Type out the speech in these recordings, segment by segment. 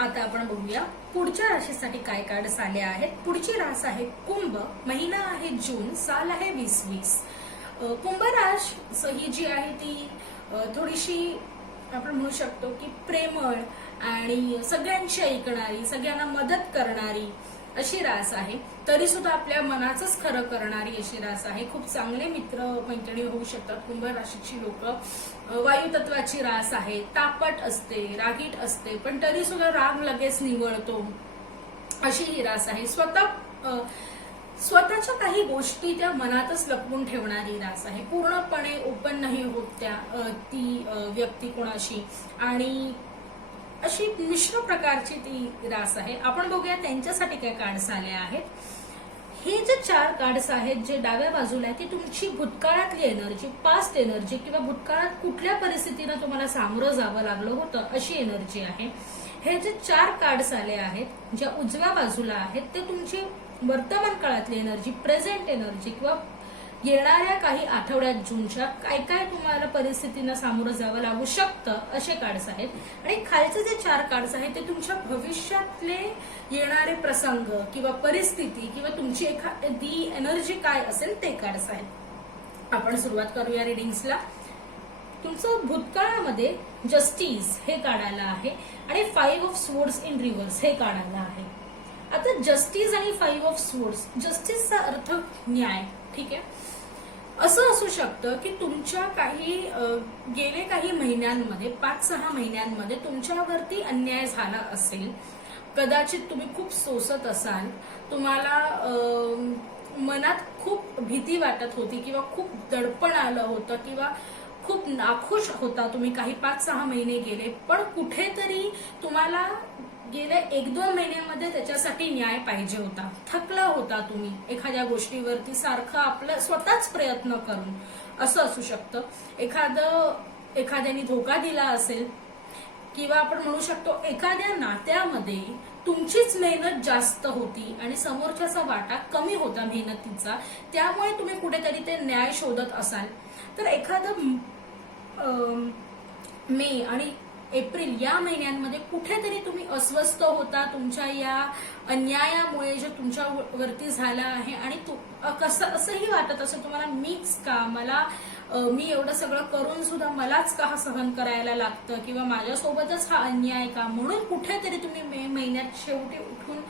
आता आपण बघूया पुढच्या राशीसाठी काय कार्ड्स आले आहेत। पुढची रास आहे कुंभ, महिना आहे जून, साल आहे 2020। कुंभ रास ही जी आहे ती थोडीशी आपण म्हणू शकतो की प्रेमळ आणि सगळ्यांची ऐकणारी, सगळ्यांना मदत करणारी अशी रास आहे। तरी सुद्धा आपल्या मनाचंच खरं करणारी अशी रास आहे। खूप चांगले मित्र मैत्रिणी होऊ शकतात कुंभ राशीची लोक। वायू तत्वाची रास आहे, तापट असते, रागीट असते, पण तरी सुद्धा राग लगेच निवळतो अशी ही रास आहे। स्वतःच्या काही गोष्टी त्या मनातच लपवून ठेवणारी रास आहे। पूर्णपणे ओपन नाही होत ती व्यक्ती कोणाशी, आणि अशी मिश्र प्रकारची ती रास आहे। आपण बघूया त्यांच्यासाठी काय कार्ड्स आले आहेत। हे जे 4 कार्ड्स आहेत जे डाव्या बाजूला आहे ती तुमची भूतकाळातली एनर्जी, पास्ट एनर्जी किंवा भूतकाळात कुठल्या परिस्थितीने तुम्हाला सामोरं जावं लागलं होतं अशी एनर्जी आहे। हे जे 4 कार्ड्स आले आहेत ज्या उजव्या बाजूला आहेत ते तुमची वर्तमान काळातली एनर्जी, प्रेझेंट एनर्जी किंवा येणाऱ्या काही आठवड्यात जूनच्या काय काय तुम्हाला परिस्थितींना सामोरं जावं लागू शकतं असे कार्ड्स आहेत। आणि खालचे जे 4 कार्ड्स आहेत ते तुमच्या भविष्यातले येणारे प्रसंग किंवा परिस्थिती किंवा तुमची एखादी एनर्जी काय असेल ते कार्ड्स आहेत। आपण सुरुवात करूया रिडिंग्सला। तुमचं भूतकाळामध्ये जस्टिस हे काढायला आहे आणि 5 ऑफ स्वॉर्ड्स इन रिव्हर्स हे काढायला आहे। आता जस्टिस आणि 5 ऑफ स्वॉर्ड्स, जस्टिसचा अर्थ न्याय, ठीक आहे। असं असू शकतं की तुमच्या गेले काही महिन्यांमध्ये 5-6 महिन्यांमध्ये तुमच्यावरती अन्याय झाला असेल। कदाचित तुम्ही खूप सोसत असाल, तुम्हाला मनात खूप भीती वाटत होती किंवा खूप दडपण आलं होतं किंवा खूप नाखुश होता तुम्ही काही 5-6 महिने गेले, पण कुठेतरी तुम्हाला गेल्या 1-2 महिन्यामध्ये त्याच्यासाठी न्याय पाहिजे होता। थकला होता तुम्ही एखाद्या गोष्टीवरती सारखं आपलं स्वतःच प्रयत्न करून, असं असू शकतं। एखाद्याने धोका दिला असेल किंवा आपण म्हणू शकतो एखाद्या नात्यामध्ये तुमचीच मेहनत जास्त होती आणि समोरच्याचा वाटा कमी होता मेहनतीचा, त्यामुळे तुम्ही कुठेतरी ते न्याय शोधत असाल। तर एखादं मे आणि एप्रिल या महिन्यांमध्ये कुठेतरी तुम्ही अस्वस्थ होता तुमच्या या अन्यायामुळे जे तुमच्यावरती झालं आहे, आणि असंही वाटत असं तुम्हाला मीच का, मी एवढं सगळं करून सुद्धा मलाच का सहन करायला लागतं किंवा माझ्यासोबतच हा अन्याय का, म्हणून कुठेतरी तुम्ही मे महिन्यात शेवटी उठून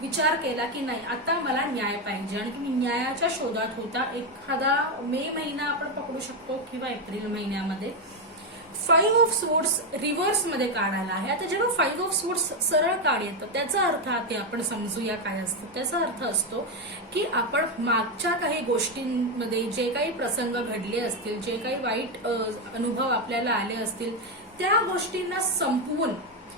विचार केला की नाही आता मला न्याय पाहिजे, आणि तुम्ही न्यायाच्या शोधात होता। एखादा मे महिना आपण पकडू शकतो किंवा एप्रिल महिन्यामध्ये। 5 ऑफ स्वॉर्ड्स रिव्हर्स मध्ये काढायला आहे। आता जेव्हा 5 ऑफ स्वॉर्ड्स सरळ काढ येतं त्याचा अर्थ आता आपण समजूया काय असतं। त्याचा अर्थ असतो की आपण मागच्या काही गोष्टींमध्ये जे काही प्रसंग घडले असतील, जे काही वाईट अनुभव आपल्याला आले असतील, त्या गोष्टींना संपवून,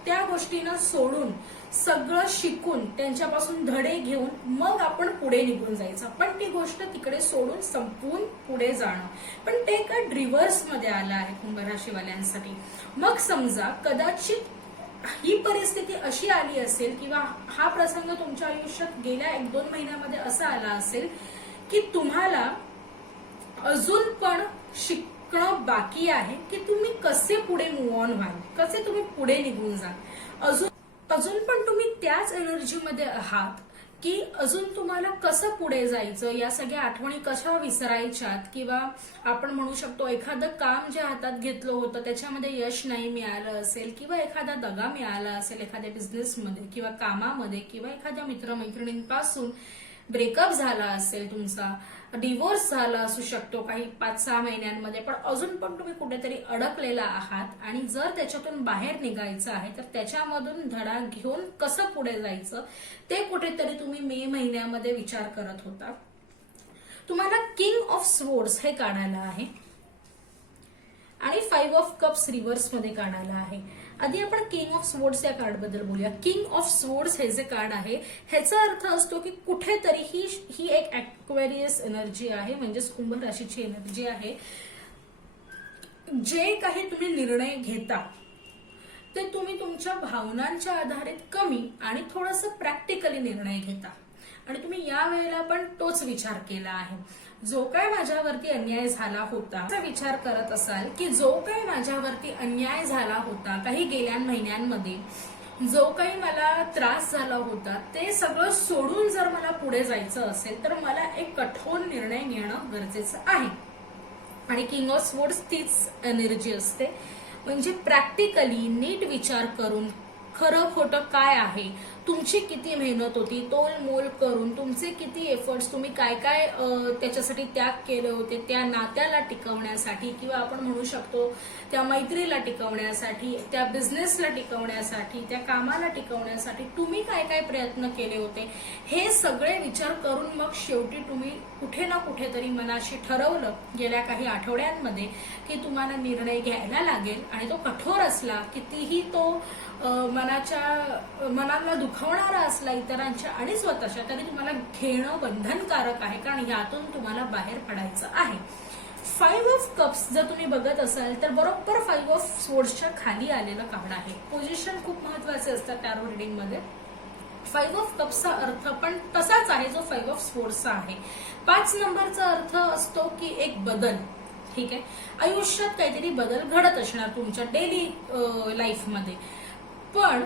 त्या गोष्टींना सोडून, सगळं शिकून, त्यांच्यापासून धडे घेऊन मग आपण पुढे निघून जायचं। पण ती गोष्ट तिकडे सोडून संपवून पुढे जाणं, पण ते काय रिव्हर्स मध्ये आलं आहे कुंभ राशीवाल्यांसाठी। मग समजा कदाचित ही परिस्थिती अशी आली असेल किंवा हा प्रसंग तुमच्या आयुष्यात गेल्या 1-2 महिन्यामध्ये असा आला असेल की तुम्हाला अजून पण शिकणं बाकी आहे की तुम्ही कसे पुढे मूव्ह ऑन व्हाल, कसे तुम्ही पुढे निघून जाल। अजून पण तुम्ही त्याच एनर्जीमध्ये आहात की अजून तुम्हाला कसं पुढे जायचं, या सगळ्या आठवणी कशा विसरायच्यात, किंवा आपण म्हणू शकतो एखादं काम जे हातात घेतलं होतं त्याच्यामध्ये यश नाही मिळालं असेल, किंवा एखादा दगा मिळाला असेल एखाद्या बिझनेसमध्ये किंवा कामामध्ये, किंवा एखाद्या मित्रमैत्रिणींपासून ब्रेकअप झाला असेल, तुमचा डिवोर्स झाला असू शकतो काही 5-6 महिन्यांमध्ये, पण अजून पण तुम्ही कुठेतरी अडकलेला आहात। आणि जर त्याच्यातून बाहेर निघायचं आहे तर त्याच्यामधून धडा घेऊन कसं पुढे जायचं ते कुठेतरी तुम्ही मे महिन्यामध्ये विचार करत होता। तुम्हाला किंग ऑफ स्वॉर्ड्स हे काढायला आहे आणि 5 ऑफ कप्स रिव्हर्स मध्ये काढायला आहे। आधी आपण किंग ऑफ स्वॉर्ड्स या कार्ड बद्दल बोलूया। किंग ऑफ स्वॉर्ड्स हे जे कार्ड आहे ह्याचा अर्थ असतो की कुठेतरी ही एक ॲक्वेरियस एनर्जी आहे, म्हणजेच कुंभ राशीची एनर्जी आहे। जे काही तुम्ही निर्णय घेता ते तुम्ही तुमच्या भावनांच्या आधारित कमी आणि थोडंसं प्रॅक्टिकली निर्णय घेता, आणि तुम्ही या वेळेला पण तोच विचार केला आहे। जो काय माझ्यावरती अन्याय झाला होता असा विचार करत असाल की जो काय माझ्यावरती अन्याय झाला होता काही गेल्या महिन्यांमध्ये, जो काही मला त्रास झाला होता ते सगळं सोडून जर मला पुढे जायचं असेल तर मला एक कठोर निर्णय घेणं गरजेचं आहे. आणि किंग ऑफ स्वॉर्ड्स तीच एनर्जी असते, म्हणजे प्रॅक्टिकली नीट विचार करून खरं खोटं काय आहे, तुमची किती मेहनत होती, तोलमोल करून तुमचे किती एफर्ट्स, तुम्ही काय काय त्याच्यासाठी त्याग केले होते, त्या नात्याला टिकवण्यासाठी किंवा आपण म्हणू शकतो त्या मैत्रीला टिकवण्यासाठी, त्या बिझनेसला टिकवण्यासाठी, त्या कामाला टिकवण्यासाठी तुम्ही काय काय प्रयत्न केले होते, हे सगळे विचार करून मग शेवटी तुम्ही कुठे ना कुठेतरी मनाशी ठरवलं गेल्या काही आठवड्यांमध्ये की तुम्हाला निर्णय घ्यायला लागेल. आणि तो कठोर असला, कितीही तो मनाला दुखावणारा असला इतरांच्या आणि स्वतःच्या, तरी तुम्हाला घेणं बंधनकारक आहे, कारण यातून तुम्हाला बाहेर पडायचं आहे. 5 ऑफ कप्स जर तुम्ही बघत असाल तर बरोबर 5 ऑफ स्वॉर्ड्सच्या खाली आलेलं कार्ड आहे. पोझिशन खूप महत्वाचे असतात टॅरो रिडिंग मध्ये. 5 ऑफ कप्सचा अर्थ पण तसाच आहे जो 5 ऑफ स्वॉर्ड्सचा आहे. 5 नंबरचा अर्थ असतो की एक बदल. ठीक आहे, आयुष्यात काहीतरी बदल घडत असणार तुमच्या डेली लाईफमध्ये, पण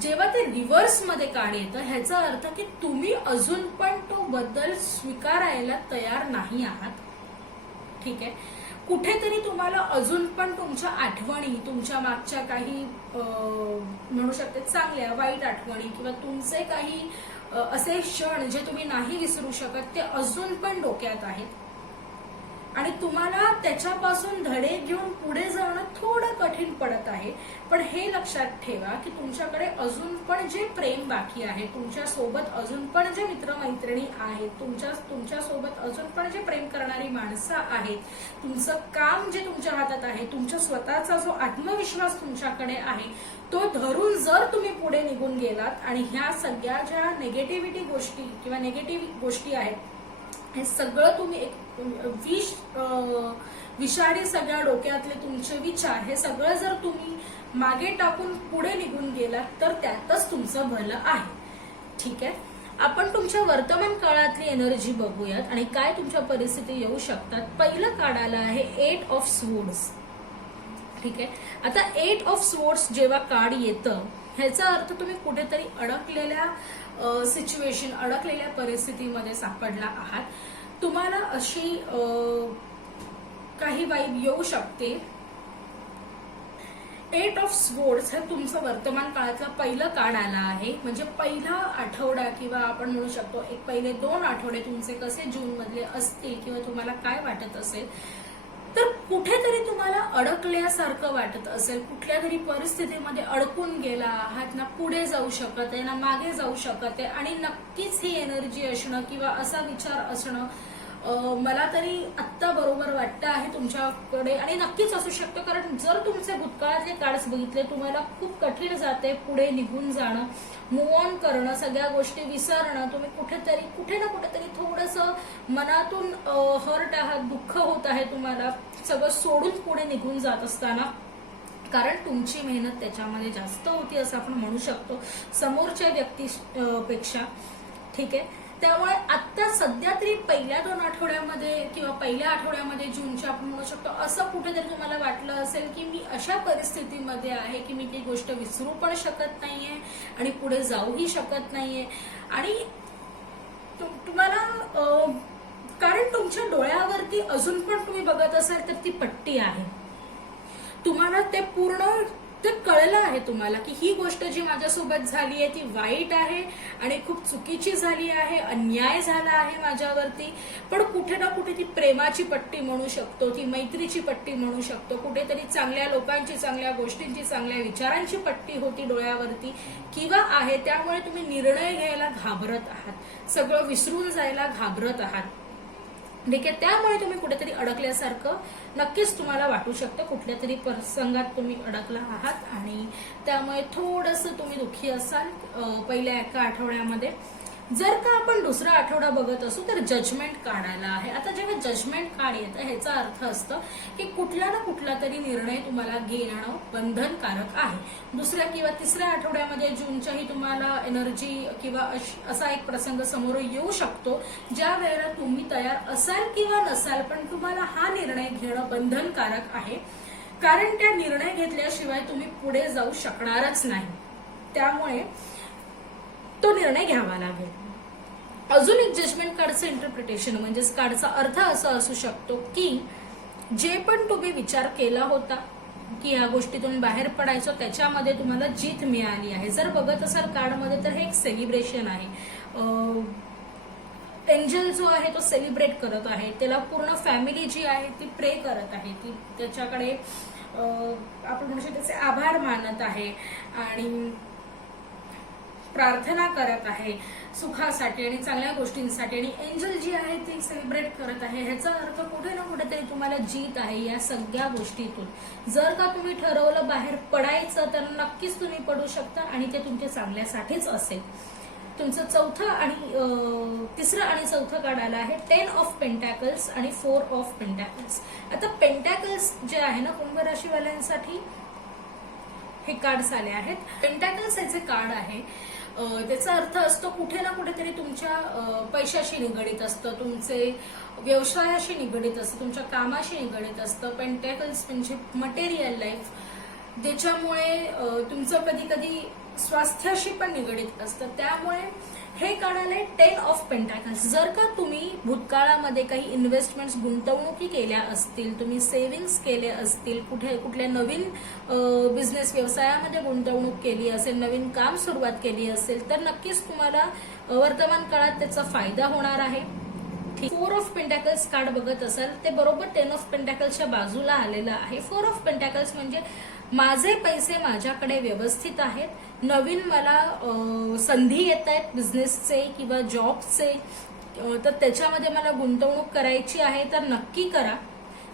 जेव्हा ते रिव्हर्स मध्ये कार्ड येतं ह्याचा अर्थ की तुम्ही अजून पण तो बदल स्वीकारायला तयार नाही आहात. ठीक आहे, कुठेतरी तुम्हाला अजून पण तुमच्या आठवणी, तुमच्या मागच्या काही म्हणू शकते चांगल्या वाईट आठवणी किंवा तुमचे काही असे क्षण जे तुम्ही नाही विसरू शकत ते अजून पण डोक्यात आहेत आणि तुम्हाला त्याच्यापासून धडे घेऊन पुढे जाणं थोडं कठीण पडत आहे. पण हे लक्षात ठेवा की तुमच्याकडे अजून पण जे प्रेम बाकी आहे, तुमच्या सोबत अजून पण जे मित्रमैत्रिणी आहेत, तुमच्या सोबत अजून पण जे प्रेम करणारी माणसं आहेत, तुमचं काम जे तुमच्या हातात आहे, तुमच्या स्वतःचा जो आत्मविश्वास तुमच्याकडे आहे तो धरून जर तुम्ही पुढे निघून गेलात आणि ह्या सगळ्या ज्या नेगेटिव्हिटी गोष्टी किंवा नेगेटिव्ह गोष्टी आहेत हे सगळं तुम्ही एक विषारी सगळ्या डोक्यातले तुमचे विचार हे सगळं जर तुम्ही मागे टाकून पुढे निघून गेलात तर त्यातच तुमचं भलं आहे. ठीक आहे, आपण तुमच्या वर्तमान काळातली एनर्जी बघूयात आणि काय तुमच्या परिस्थिती येऊ शकतात. पहिलं कार्ड आलं आहे 8 ऑफ स्वॉर्ड्स. ठीक आहे, आता 8 ऑफ स्वॉर्ड्स जेव्हा कार्ड येतं ह्याचा अर्थ तुम्ही कुठेतरी अडकलेल्या सिच्युएशन, अडकलेल्या परिस्थितीमध्ये सापडला आहात. तुम्हाला अशी काही वाईब येऊ शकते. 8 ऑफ स्वॉर्ड्स हे तुमचं वर्तमान काळातलं पहिलं कार्ड आलं आहे, म्हणजे पहिला आठवडा किंवा आपण म्हणू शकतो एक पहिले 2 आठवडे तुमचे कसे जून मधले असतील किंवा तुम्हाला काय वाटत असेल तर कुठेतरी तुम्हाला अडकल्यासारखं वाटत असेल, कुठल्या तरी परिस्थितीमध्ये अडकून गेला आहात, ना पुढे जाऊ शकत आहे ना मागे जाऊ शकत आहे. आणि नक्कीच ही एनर्जी असणं किंवा असा विचार असणं मला तरी आत्ता बरोबर वाटतं आहे तुमच्याकडे आणि नक्कीच असू शकतं, कारण जर तुमचे भूतकाळातले कार्ड्स बघितले तुम्हाला खूप कठीण जाते पुढे निघून जाणं, मूव्ह ऑन करणं, सगळ्या गोष्टी विसरणं. तुम्ही कुठे ना कुठेतरी थोडंसं मनातून हर्ट आहात, दुःख होत आहे तुम्हाला सगळं सोडून पुढे निघून जात असताना, कारण तुमची मेहनत त्याच्यामध्ये जास्त होती असं आपण म्हणू शकतो समोरच्या व्यक्तीपेक्षा. ठीक आहे, त्यामुळे आता सध्या तरी पहिल्या 2 आठवड्यामध्ये किंवा पहिल्या आठवड्यामध्ये जूनच्या आपण म्हणू शकतो असं कुठेतरी तुम्हाला वाटलं असेल की मी अशा परिस्थितीमध्ये आहे की मी ती गोष्ट विसरू पण शकत नाहीये आणि पुढे जाऊही शकत नाहीये. आणि तुम्हाला कारण तुमच्या डोळ्यावरती अजून पण तुम्ही बघत असाल तर ती पट्टी आहे, तुम्हाला ते पूर्ण ते कळलं आहे तुम्हाला की ही गोष्ट जी माझ्यासोबत झाली आहे ती वाईट आहे आणि खूप चुकीची झाली आहे, अन्याय झाला आहे माझ्यावरती. पण कुठे ना कुठे ती प्रेमाची पट्टी म्हणू शकतो, ती मैत्रीची पट्टी म्हणू शकतो, कुठेतरी चांगल्या लोकांची, चांगल्या गोष्टींची, चांगल्या विचारांची पट्टी होती डोळ्यावरती किंवा आहे. त्यामुळे तुम्ही निर्णय घ्यायला घाबरत आहात, सगळं विसरून जायला घाबरत आहात. ठीक आहे, त्यामुळे तुम्ही कुठेतरी अडकल्यासारखं नक्कीच तुम्हाला वाटू शकतं, कुठल्या तरी प्रसंगात तुम्ही अडकला आहात आणि त्यामुळे थोडंसं तुम्ही दुःखी असाल पहिल्या एका आठवड्यामध्ये. जर का आपण दुसरा आठवडा बघत असू तर जजमेंट कार्ड आला आहे. आता जेव्हा जजमेंट कार्ड येतं ह्याचा अर्थ असतं की कुठला ना कुठला तरी निर्णय तुम्हाला घेणं बंधनकारक आहे. दुसऱ्या किंवा तिसऱ्या आठवड्यामध्ये जूनच्याही तुम्हाला एनर्जी किंवा असा एक प्रसंग समोर येऊ शकतो ज्या वेळेला तुम्ही तयार असाल किंवा नसाल पण तुम्हाला हा निर्णय घेणं बंधनकारक आहे, कारण त्या निर्णय घेतल्याशिवाय तुम्ही पुढे जाऊ शकणारच नाही. त्यामुळे तो निर्णय घ्यावा लागेल. अजून एक जजमेंट कार्डचं इंटरप्रिटेशन म्हणजेच कार्डचा अर्थ असा असू शकतो की जे पण तुम्ही विचार केला होता की या गोष्टीतून बाहेर पडायचं, त्याच्यामध्ये तुम्हाला जीत मिळाली आहे. जर बघत असाल कार्डमध्ये तर हे एक सेलिब्रेशन आहे. एंजल जो आहे तो सेलिब्रेट करत आहे, त्याला पूर्ण फॅमिली जी आहे ती प्रे करत आहे, ती त्याच्याकडे आपण म्हणू शकतो त्याचे आभार मानत आहे आणि प्रार्थना करत आहे सुखासाठी आणि चांगल्या गोष्टींसाठी. आणि एंजल जी आहे ती सेलिब्रेट करत आहे. ह्याचा अर्थ कुठे ना कुठेतरी तुम्हाला जीत आहे या सगळ्या गोष्टीतून. जर का तुम्ही ठरवलं बाहेर पडायचं तर नक्कीच तुम्ही पडू शकता आणि ते तुमच्या चांगल्यासाठीच असेल. तुमचं चौथं आणि तिसरं आणि चौथं कार्ड आलं आहे 10 ऑफ पेंटॅकल्स आणि 4 ऑफ पेंटॅकल्स. आता पेंटॅकल्स जे आहे ना कुंभ राशीवाल्यांसाठी हे कार्ड्स आले आहेत. पेंटॅकल्स हे जे कार्ड आहे त्याचा अर्थ असतो कुठे ना कुठेतरी तुमच्या पैशाशी निगडीत असतं, तुमचे व्यवसायाशी निगडीत असतं, तुमच्या कामाशी निगडीत असतं. पेंटॅकल्स म्हणजे मटेरियल लाईफ, ज्याच्यामुळे तुमचं कधी कधी स्वास्थ्याशी पण निगडीत असतं. त्यामुळे हे कार्ड आले 10 ऑफ पेंटॅकल्स. जर का तुम्ही भूतकाळामध्ये काही इन्व्हेस्टमेंट्स गुंतवणुकी केल्या असतील, तुम्ही सेव्हिंग्स केले असतील, कुठल्या नवीन बिझनेस व्यवसायामध्ये गुंतवणूक केली असेल, नवीन काम सुरुवात केली असेल तर नक्कीच तुम्हाला वर्तमान काळात त्याचा फायदा होणार आहे. 4 ऑफ पेंटॅकल्स कार्ड बघत असाल ते बरोबर 10 ऑफ पेंटॅकल्सच्या बाजूला आलेलं आहे. 4 ऑफ पेंटॅकल्स म्हणजे माझे पैसे माझ्याकडे व्यवस्थित आहेत, नवीन मला संधी येत आहेत बिझनेसचे किंवा जॉबचे, तर त्याच्यामध्ये मला गुंतवणूक करायची आहे तर नक्की करा.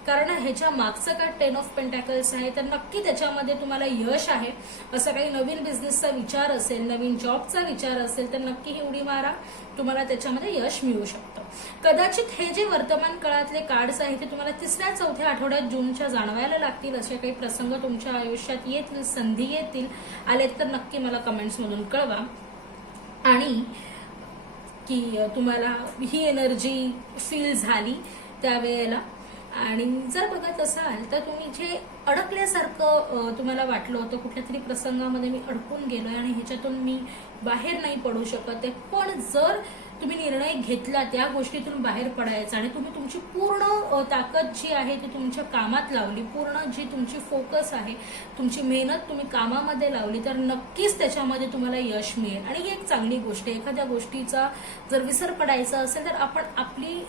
कारण ह्याच्या मागचं कार्ड 10 ऑफ पेंटॅकल्स आहे, तर नक्की त्याच्यामध्ये तुम्हाला यश आहे. असं काही नवीन बिझनेसचा विचार असेल, नवीन जॉबचा विचार असेल तर नक्की ही उडी मारा, तुम्हाला त्याच्यामध्ये यश मिळू शकतं. कदाचित हे जे वर्तमान काळातले कार्ड्स आहेत ते तुम्हाला 3-4 आठवड्यात जूनच्या जाणवायला लागतील. असे काही प्रसंग तुमच्या आयुष्यात येतील, संधी येतील, आलेत तर नक्की मला कमेंट्समधून कळवा. आणि की तुम्हाला ही एनर्जी फील झाली त्यावेळेला. आणि जर बघत असाल तर तुम्ही जे अडकल्यासारखं तुम्हाला वाटलं होतं, कुठल्या तरी प्रसंगामध्ये मी अडकून गेलोय आणि ह्याच्यातून मी बाहेर नाही पडू शकत आहे, पण जर तुम्ही निर्णय घेतला त्या गोष्टीतून बाहेर पडायचा आणि तुम्ही तुमची पूर्ण ताकद जी आहे ती तुमच्या कामात लावली, पूर्ण जी तुमची फोकस आहे, तुमची मेहनत तुम्ही कामामध्ये लावली तर नक्कीच त्याच्यामध्ये तुम्हाला यश मिळेल. आणि ही एक चांगली गोष्ट आहे. एखाद्या गोष्टीचा जर विसर पडायचा असेल तर आपण आपली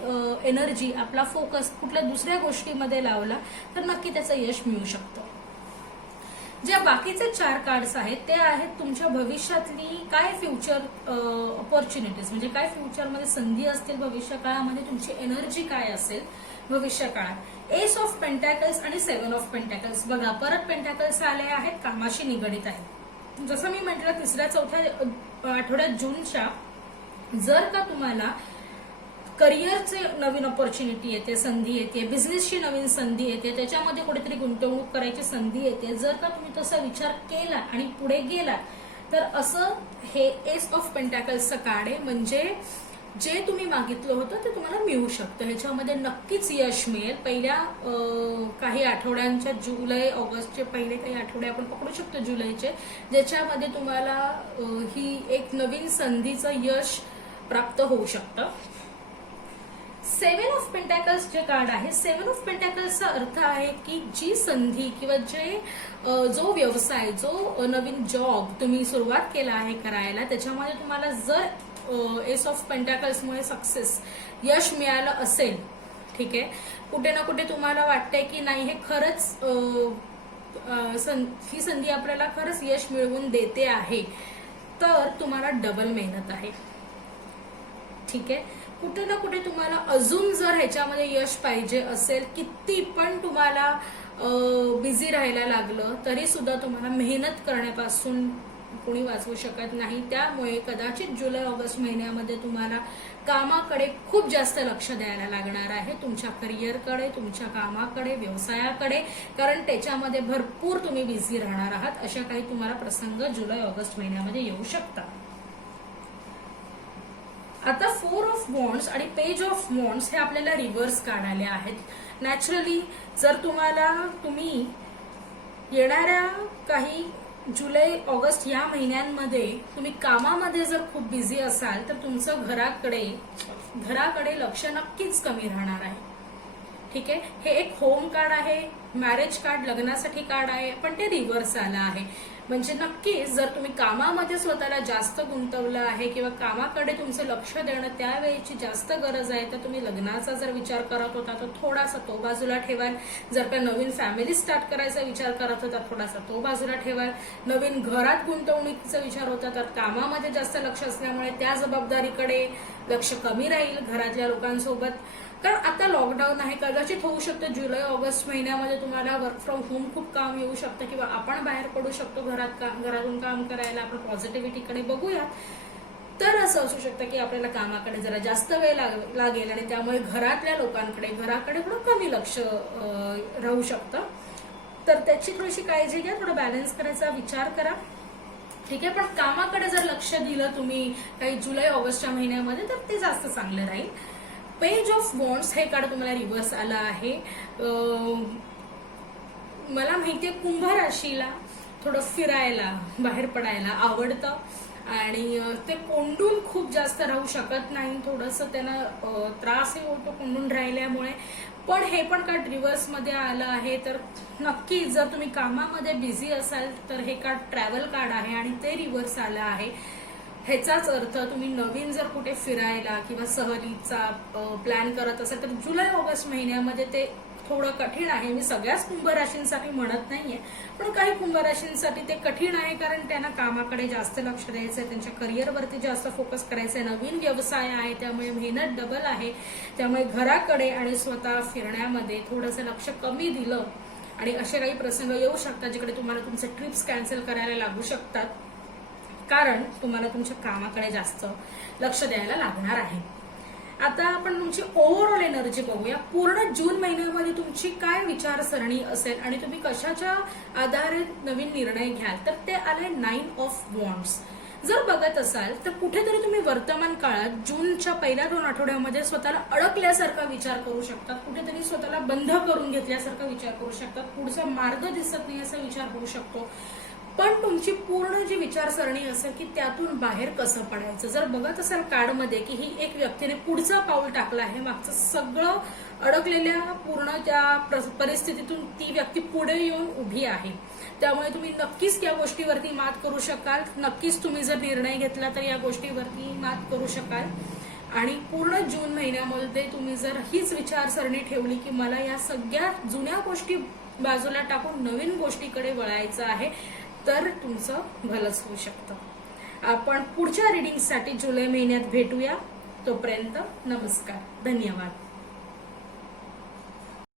एनर्जी, आपला फोकस कुठल्या दुसऱ्या गोष्टीमध्ये लावला तर नक्की त्याचं यश मिळू शकतं. जे बाकीचे 4 कार्ड्स आहेत ते आहेत तुमच्या भविष्यातली काय फ्युचर ऑपॉर्च्युनिटीज, म्हणजे काय फ्युचरमध्ये संधी असतील भविष्य काळामध्ये, तुमची एनर्जी काय असेल भविष्य काळात. एस ऑफ पेंटॅकल्स आणि 7 ऑफ पेंटॅकल्स. बघा परत पेंटॅकल्स आले आहेत, कामाशी निगडीत आहेत. जसं मी म्हटलं 3-4 आठवड्यात जूनच्या जर का तुम्हाला करिअरचे नवीन ऑपॉर्च्युनिटी येते, संधी येते, बिझनेसची नवीन संधी येते, त्याच्यामध्ये कुठेतरी गुंतवणूक करायची संधी येते, जर का तुम्ही तसा विचार केला आणि पुढे गेला तर असं हे एस ऑफ पेंटॅकल्सचं कार्ड आहे. म्हणजे जे तुम्ही मागितलं होतं ते तुम्हाला मिळू शकतं, ह्याच्यामध्ये नक्कीच यश मिळेल. पहिल्या काही आठवड्यांच्या जुलै ऑगस्टचे पहिले काही आठवडे आपण पकडू शकतो जुलैचे, ज्याच्यामध्ये तुम्हाला ही एक नवीन संधीचं यश प्राप्त होऊ शकतं. 7 ऑफ पेंटॅकल्स जे कार्ड आहे, 7 ऑफ पेंटॅकल्सचा अर्थ आहे की जी संधी किंवा जो व्यवसाय, जो नवीन जॉब तुम्ही सुरुवात केला आहे करायला, त्याच्यामध्ये तुम्हाला जर एस ऑफ पेंटॅकल्समुळे सक्सेस, यश मिळालं असेल, ठीक आहे, कुठे ना कुठे तुम्हाला वाटतंय की नाही हे खरंच ही संधी आपल्याला खरंच यश मिळवून देते आहे, तर तुम्हाला डबल मेहनत आहे. ठीक आहे, कुठे ना कुठे तुम्हाला अजून जर ह्याच्यामध्ये यश पाहिजे असेल, किती पण तुम्हाला बिझी राहायला लागलं तरी सुद्धा तुम्हाला मेहनत करण्यापासून कोणी वाचवू शकत नाही. त्यामुळे कदाचित जुलै ऑगस्ट महिन्यामध्ये तुम्हाला कामाकडे खूप जास्त लक्ष द्यायला लागणार आहे, तुमच्या करिअरकडे, तुमच्या कामाकडे, व्यवसायाकडे, कारण त्याच्यामध्ये भरपूर तुम्ही बिझी राहणार आहात. अशा काही तुम्हाला प्रसंग जुलै ऑगस्ट महिन्यामध्ये येऊ शकतात. आता 4 ऑफ वॉन्ड्स आणि पेज ऑफ वॉन्ड्स हे आपल्याला रिव्हर्स कार्ड आले आहेत. नॅचरली जर तुम्ही येणाऱ्या काही जुलै ऑगस्ट या महिन्यांमध्ये तुम्ही कामामध्ये जर खूप बिझी असाल तर तुमचं घराकडे लक्ष नक्कीच कमी राहणार आहे. ठीक आहे, हे एक होम कार्ड आहे, मॅरेज कार्ड, लग्नासाठी कार्ड आहे, पण ते रिव्हर्स आलं आहे. म्हणजे नक्कीच जर तुम्ही कामामध्ये स्वतःला जास्त गुंतवलं आहे किंवा कामाकडे तुमचं लक्ष देणं त्यावेळेची जास्त गरज आहे, तर तुम्ही लग्नाचा जर विचार करत होता तर थोडासा तो बाजूला ठेवाल. जर का नवीन फॅमिली स्टार्ट करायचा विचार करत होता थोडासा तो बाजूला ठेवाल. नवीन घरात गुंतवणुकीचा विचार होता तर कामामध्ये जास्त लक्ष असल्यामुळे त्या जबाबदारीकडे लक्ष कमी राहील घरातल्या लोकांसोबत. कारण आता लॉकडाऊन आहे, कदाचित होऊ शकतं जुलै ऑगस्ट महिन्यामध्ये तुम्हाला वर्क फ्रॉम होम खूप काम येऊ शकतं किंवा आपण बाहेर पडू शकतो घरातून काम करायला. आपण पॉझिटिव्हिटीकडे बघूया. तर असं असू शकतं की आपल्याला कामाकडे जरा जास्त वेळ लागेल आणि त्यामुळे घराकडे थोडं कमी लक्ष राहू शकतं. तर त्याची थोडीशी काळजी घ्या, थोडं बॅलन्स करायचा विचार करा. ठीक आहे, पण कामाकडे जर लक्ष दिलं तुम्ही काही जुलै ऑगस्टच्या महिन्यामध्ये तर ते जास्त चांगलं राहील. पेज ऑफ वॉन्ड्स हे कार्ड तुम्हाला रिव्हर्स आलं आहे. मला माहितीये कुंभ राशीला थोडं फिरायला बाहेर पडायला आवडतं आणि ते कोंडून खूप जास्त राहू शकत नाही, थोडंसं त्यांना त्रासही होतो कोंडून राहिल्यामुळे. पण हे पण कार्ड रिव्हर्स मध्ये आलं आहे. तर नक्की जर तुम्ही कामामध्ये बिझी असाल तर हे कार्ड ट्रॅव्हल कार्ड आहे आणि ते रिव्हर्स आलं आहे. ह्याचाच अर्थ तुम्ही नवीन जर कुठे फिरायला किंवा सहलीचा प्लॅन करत असाल तर जुलै ऑगस्ट महिन्यामध्ये ते थोडं कठीण आहे. मी सगळ्याच कुंभ राशींसाठी म्हणत नाहीये, पण काही कुंभ राशींसाठी ते कठीण आहे कारण त्यांना कामाकडे जास्त लक्ष द्यायचं आहे, त्यांच्या करिअरवरती जास्त फोकस करायचं आहे, नवीन व्यवसाय आहे त्यामुळे मेहनत डबल आहे. त्यामुळे घराकडे आणि स्वतः फिरण्यामध्ये थोडंसं लक्ष कमी दिलं आणि असे काही प्रसंग येऊ शकतात जिकडे तुम्हाला तुमचे ट्रिप्स कॅन्सल करायला लागू शकतात कारण तुम्हाला तुमच्या कामाकडे जास्त लक्ष द्यायला लागणार आहे. आता आपण तुमची ओव्हरऑल एनर्जी बघूया. पूर्ण जून महिन्यामध्ये तुमची काय विचारसरणी असेल आणि तुम्ही कशाच्या आधारे नवीन निर्णय घ्याल, तर ते आले 9 ऑफ वॉन्ड्स. जर बघत असाल तर कुठेतरी तुम्ही वर्तमान काळात जूनच्या पहिल्या 2 आठवड्यामध्ये स्वतःला अडकल्यासारखा विचार करू शकतात, कुठेतरी स्वतःला बंद करून घेतल्यासारखा विचार करू शकतात, पुढचा मार्ग दिसत नाही असा विचार होऊ शकतो. पण तुमची पूर्ण जी विचारसरणी असेल की त्यातून बाहेर कसं पडायचं. जर बघत असाल कार्डमध्ये की ही एक व्यक्तीने पुढचा पाऊल टाकला आहे, मागचं सगळं अडकलेल्या पूर्ण त्या परिस्थितीतून ती व्यक्ती पुढे येऊन उभी आहे. त्यामुळे तुम्ही नक्कीच या गोष्टीवरती मात करू शकाल. नक्कीच तुम्ही जर निर्णय घेतला तर या गोष्टीवरती मात करू शकाल. आणि पूर्ण जून महिन्यामध्ये तुम्ही जर हीच विचारसरणी ठेवली की मला या सगळ्या जुन्या गोष्टी बाजूला टाकून नवीन गोष्टीकडे वळायचं आहे, तर तुमचं भलंच होऊ शकतं. आपण पुढच्या रिडिंगसाठी जुलै महिन्यात भेटूया. तोपर्यंत नमस्कार, धन्यवाद.